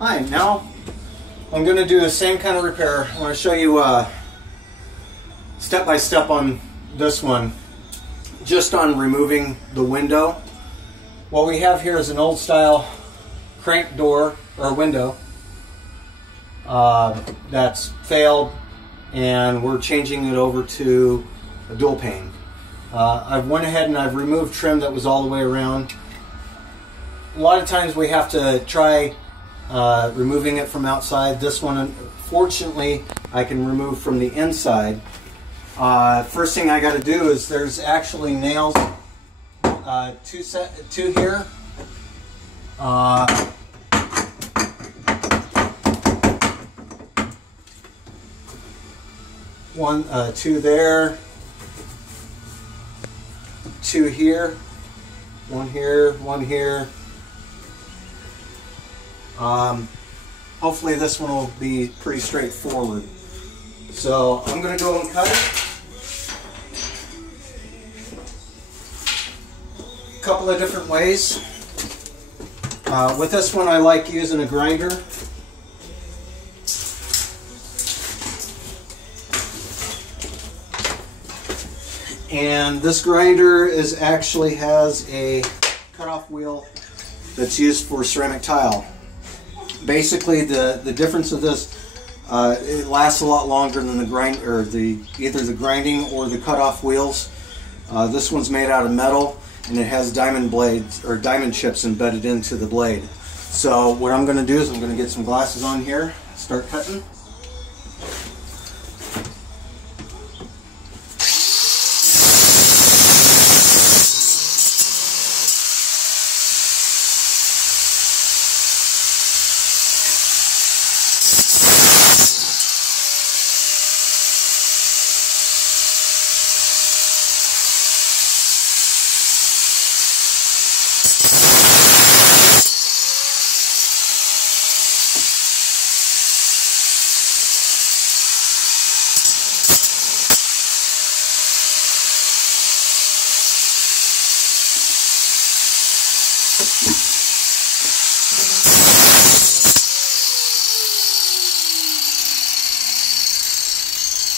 Hi, now I'm going to do the same kind of repair. I want to show you step by step on this one, just on removing the window. What we have here is an old style crank door or window that's failed, and we're changing it over to a dual pane. I've went ahead and I've removed trim that was all the way around. A lot of times we have to try removing it from outside. This one, fortunately, I can remove from the inside. First thing I got to do is there's actually nails, two here. Two there, two here, one here, one here. Hopefully this one will be pretty straightforward. So I'm going to go and cut it. A couple of different ways. With this one I like using a grinder. And this grinder actually has a cutoff wheel that's used for ceramic tile. Basically, the difference of this, it lasts a lot longer than either the grinding or the cutoff wheels. This one's made out of metal, and it has diamond blades or diamond chips embedded into the blade. So what I'm going to do is I'm going to get some glasses on here, start cutting.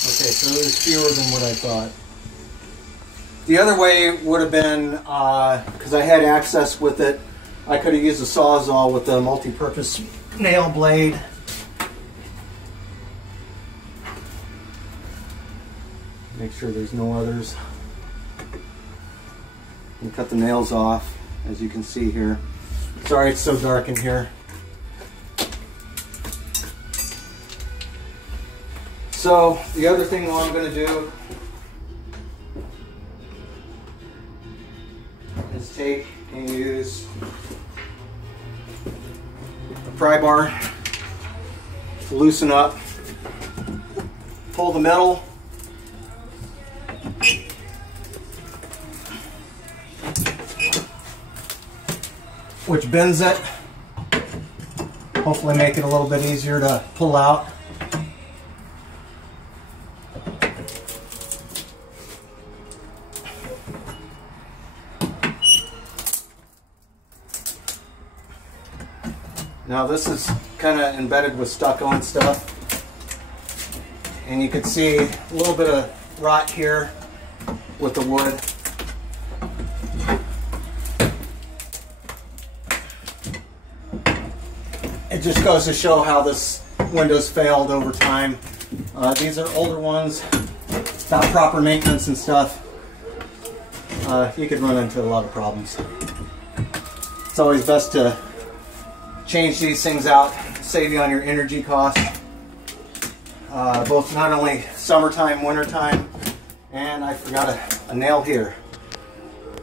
Okay, so there's fewer than what I thought. The other way would have been, because I had access with it, I could have used a Sawzall with a multi-purpose nail blade. Make sure there's no others. And cut the nails off, as you can see here. Sorry it's so dark in here. So the other thing what I'm going to do is take and use a pry bar to loosen up, pull the metal, which bends it, hopefully make it a little bit easier to pull out. Now this is kind of embedded with stucco and stuff, and you can see a little bit of rot here with the wood. It just goes to show how this window's failed over time. These are older ones, without proper maintenance and stuff. You could run into a lot of problems. It's always best to change these things out, save you on your energy costs, both not only summertime, wintertime, and I forgot a nail here,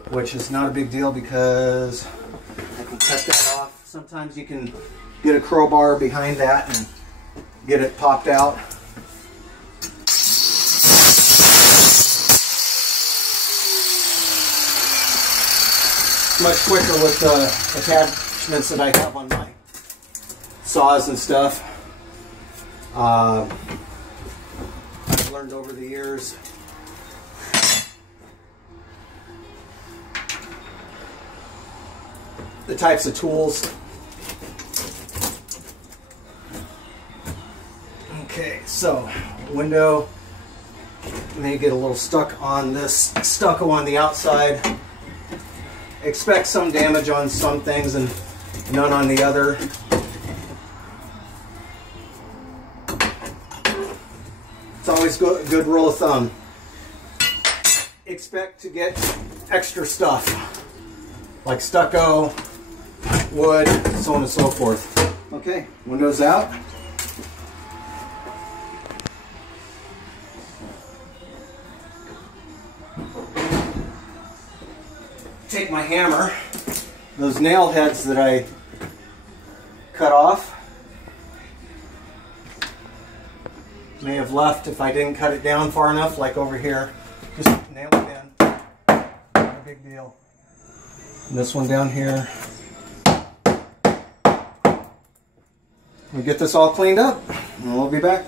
which is not a big deal because I can cut that off. Sometimes you can get a crowbar behind that and get it popped out. Much quicker with the attachments that I have on my saws and stuff. I've learned over the years the types of tools Okay, so window may get a little stuck on this stucco on the outside. Expect some damage on some things and none on the other. It's always a good rule of thumb. Expect to get extra stuff like stucco, wood, so on and so forth. Okay, windows out. Take my hammer, those nail heads that I cut off may have left if I didn't cut it down far enough, like over here. Just nail it in, not a big deal. And this one down here. We get this all cleaned up and we'll be back.